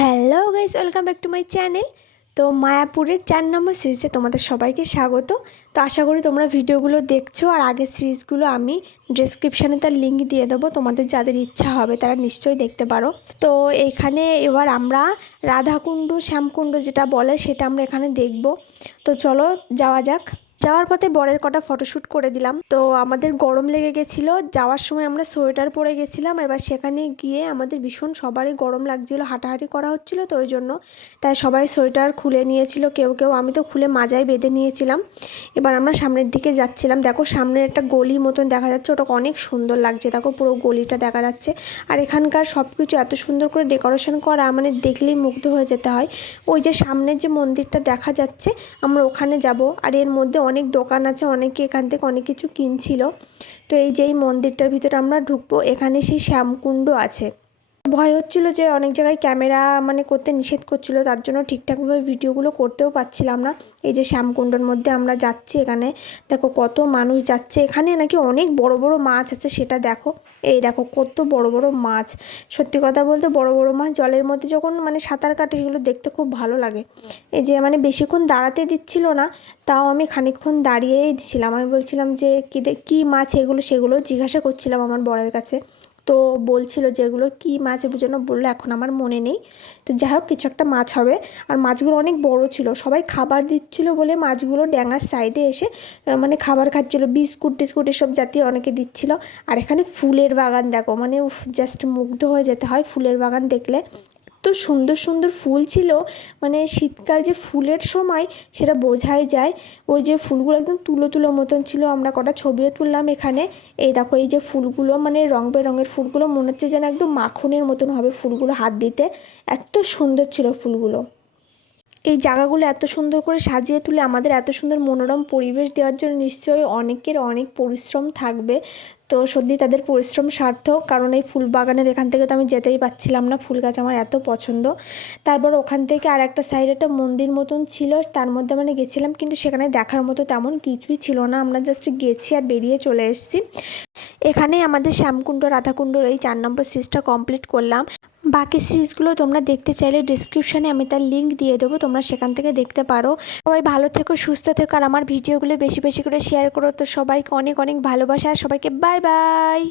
Hello guys, welcome back to my channel. তো মায়াপুরের 4 নম্বর সিরিজে তোমাদের সবাইকে স্বাগত। তো আশা করি তোমরা ভিডিওগুলো দেখছো, আর আগের সিরিজগুলো আমি ডেসক্রিপশানে তার লিঙ্ক দিয়ে দেবো। তোমাদের যাদের ইচ্ছা হবে তারা নিশ্চয়ই দেখতে পারো। তো এইখানে এবার আমরা রাধাকুণ্ড শ্যামকুণ্ড যেটা বলে সেটা আমরা এখানে দেখব। তো চলো যাওয়া যাক। যাওয়ার পথে বরের কটা ফটোশ্যুট করে দিলাম। তো আমাদের গরম লেগে গেছিলো, যাওয়ার সময় আমরা সোয়েটার পরে গেছিলাম। এবার সেখানে গিয়ে আমাদের ভীষণ সবারই গরম লাগছিলো, হাঁটাহাঁটি করা হচ্ছিলো, তো ওই জন্য তাই সবাই সোয়েটার খুলে নিয়েছিল, কেউ কেউ, আমি তো খুলে মাজায় বেঁধে নিয়েছিলাম। এবার আমরা সামনের দিকে যাচ্ছিলাম। দেখো সামনে একটা গলি মতন দেখা যাচ্ছে, ওটা অনেক সুন্দর লাগছে। দেখো পুরো গলিটা দেখা যাচ্ছে, আর এখানকার সব কিছু এত সুন্দর করে ডেকোরেশন করা, মানে দেখলেই মুগ্ধ হয়ে যেতে হয়। ওই যে সামনের যে মন্দিরটা দেখা যাচ্ছে, আমরা ওখানে যাব। আর এর মধ্যে অনেক দোকান আছে, অনেকে এখান থেকে অনেক কিছু কিনছিল। তো এই যে এই মন্দিরটার ভিতরে আমরা ঢুকবো, এখানে সেই শ্যামকুণ্ড আছে। ভয় হচ্ছিল যে অনেক জায়গায় ক্যামেরা করতে নিষেধ করছিল, তার জন্য ঠিকঠাকভাবে ভিডিওগুলো করতেও পারছিলাম না। এই যে শ্যামকুণ্ডর মধ্যে আমরা যাচ্ছি, এখানে দেখো কত মানুষ যাচ্ছে। এখানে নাকি অনেক বড় বড় মাছ আছে, সেটা দেখো। এই দেখো কত বড় বড় মাছ। সত্যি কথা বলতে বড় বড় মাছ জলের মধ্যে যখন সাঁতার কাটে, সেগুলো দেখতে খুব ভালো লাগে। এই যে বেশিক্ষণ দাঁড়াতে দিচ্ছিল না, তাও আমি খানিকক্ষণ দাঁড়িয়েই ছিলাম। আমি বলছিলাম যে কী মাছ এগুলো, সেগুলো জিজ্ঞাসা করছিলাম আমার বরের কাছে। তো বলছিল যে এগুলো কী মাছ বোঝানো, বললো এখন আমার মনে নেই। তো যাই হোক, কিছু একটা মাছ হবে। আর মাছগুলো অনেক বড় ছিল, সবাই খাবার দিচ্ছিল বলে মাছগুলো ড্যাঙার সাইডে এসে খাবার খাচ্ছিল, বিস্কুট টিস্কুট এসব জাতীয় অনেকে দিচ্ছিল। আর এখানে ফুলের বাগান দেখো, জাস্ট মুগ্ধ হয়ে যেতে হয় ফুলের বাগান দেখলে। এত সুন্দর সুন্দর ফুল ছিল, শীতকাল যে ফুলের সময় সেটা বোঝাই যায়। ওই যে ফুলগুলো একদম তুলো তুলো মতন ছিল, আমরা কটা ছবিও তুললাম এখানে। এই দেখো এই যে ফুলগুলো, রং বেরঙের ফুলগুলো, মনে হচ্ছে যেন একদম মাখনের মতন হবে ফুলগুলো হাত দিতে, এত সুন্দর ছিল ফুলগুলো। এই জায়গাগুলো এত সুন্দর করে সাজিয়ে তুলে আমাদের এত সুন্দর মনোরম পরিবেশ দেওয়ার জন্য নিশ্চয়ই অনেকের অনেক পরিশ্রম থাকবে। তো সত্যি তাদের পরিশ্রম সার্থক, কারণ এই ফুল বাগানের এখান থেকে তো আমি যেতেই পারছিলাম না, ফুল গাছ আমার এত পছন্দ। তারপর ওখান থেকে আর একটা সাইডে একটা মন্দির মতন ছিল, তার মধ্যে গেছিলাম, কিন্তু সেখানে দেখার মতো তেমন কিছুই ছিল না। আমরা জাস্ট গেছি আর বেরিয়ে চলে এসেছি। এখানেই আমাদের শ্যামকুণ্ড রাধাকুণ্ডর এই 4 নম্বর সিরিজটা কমপ্লিট করলাম। বাকি সিরিজগুলো তোমরা দেখতে চাইলে ডিসক্রিপশানে আমি তার লিঙ্ক দিয়ে দেবো, তোমরা সেখান থেকে দেখতে পারো। সবাই ভালো থেকো, সুস্থ থেকো, আর আমার ভিডিওগুলো বেশি বেশি করে শেয়ার করো। তো সবাইকে অনেক অনেক ভালোবাসা, আর সবাইকে বাই বাই।